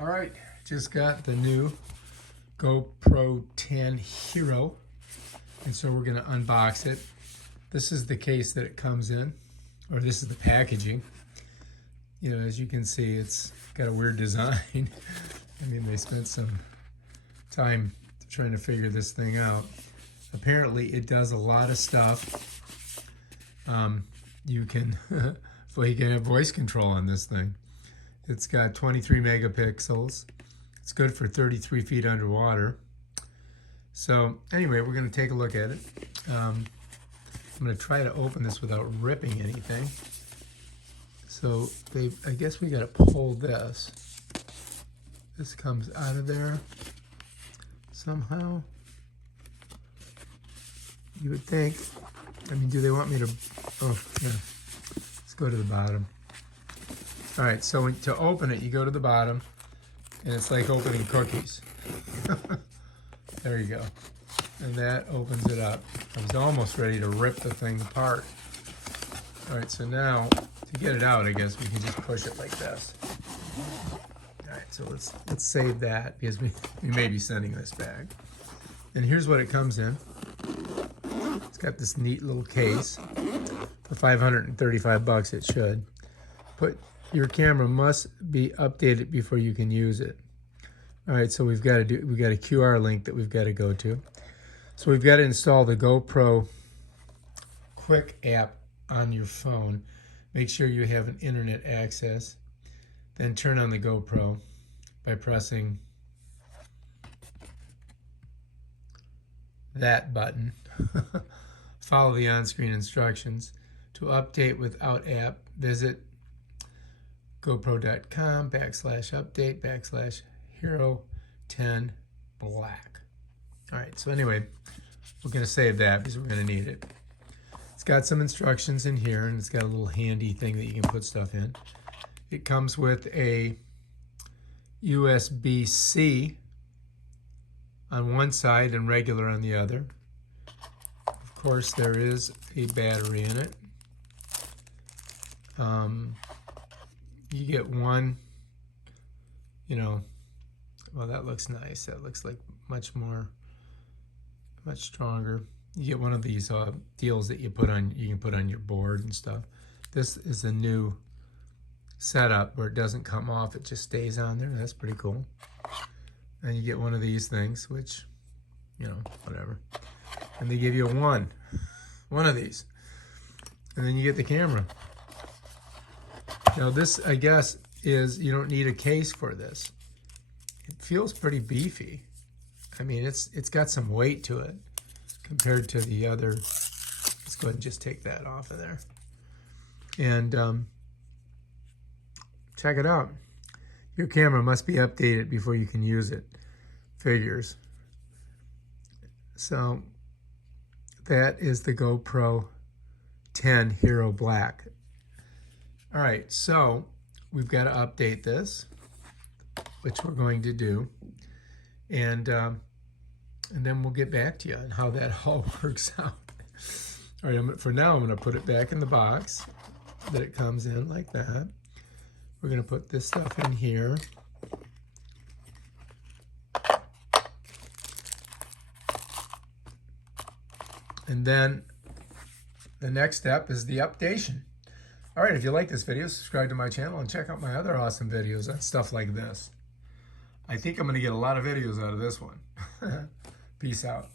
All right, just got the new GoPro 10 Hero, and so we're going to unbox it. This is the case that it comes in, or this is the packaging. You know, as you can see, it's got a weird design. I mean, they spent some time trying to figure this thing out. Apparently, it does a lot of stuff. You can, well, you can have voice control on this thing. It's got 23 megapixels. It's good for 33 feet underwater. So anyway, we're going to take a look at it. I'm going to try to open this without ripping anything. So I guess we got to pull this. This comes out of there somehow. You would think. I mean, do they want me to? Oh, yeah. Let's go to the bottom. All right, so to open it, you go to the bottom, and it's like opening cookies. There you go. And that opens it up. I was almost ready to rip the thing apart. All right, so now, to get it out, I guess we can just push it like this. All right, so let's save that, because we may be sending this back. And here's what it comes in. It's got this neat little case. For 535 bucks, it should. Your camera must be updated before you can use it. All right, so we've got a QR link that we've got to go to. So we've got to install the GoPro Quick app on your phone. Make sure you have an internet access. Then turn on the GoPro by pressing that button. Follow the on-screen instructions. To update without app, visit gopro.com/update/hero 10 black. All right, so anyway, we're going to save that because we're going to need it. It's got some instructions in here, and it's got a little handy thing that you can put stuff in. It comes with a USB-C on one side and regular on the other. Of course, there is a battery in it. You get one, you know, well, that looks nice. That looks like much stronger. You get one of these deals that you can put on your board and stuff. This is a new setup where it doesn't come off, it just stays on there. That's pretty cool. And you get one of these things, which, you know, whatever. And they give you one of these. And then you get the camera. Now this, I guess, you don't need a case for this. It feels pretty beefy. I mean, it's got some weight to it compared to the other. Let's go ahead and just take that off of there. And check it out. Your camera must be updated before you can use it. Figures. So that is the GoPro 10 Hero Black. All right, so we've got to update this, which we're going to do, and then we'll get back to you on how that all works out. All right, for now, I'm going to put it back in the box that it comes in like that. We're going to put this stuff in here. And then the next step is the updation. All right, if you like this video, subscribe to my channel and check out my other awesome videos on stuff like this. I think I'm going to get a lot of videos out of this one. Peace out.